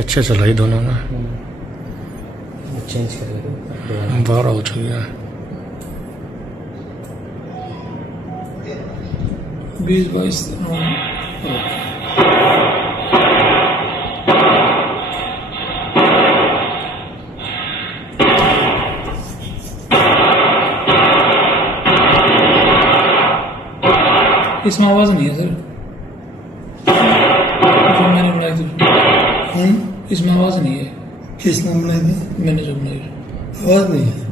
अच्छे चलाई दोनों ने, चेंज करेगा बाहर हो चुकी है। 20-22 इसमें आवाज नहीं है सर, जो मैंने बनाई थी इसमें आवाज नहीं है। किसने बनाई थी? मैंने जो बनाई आवाज नहीं है।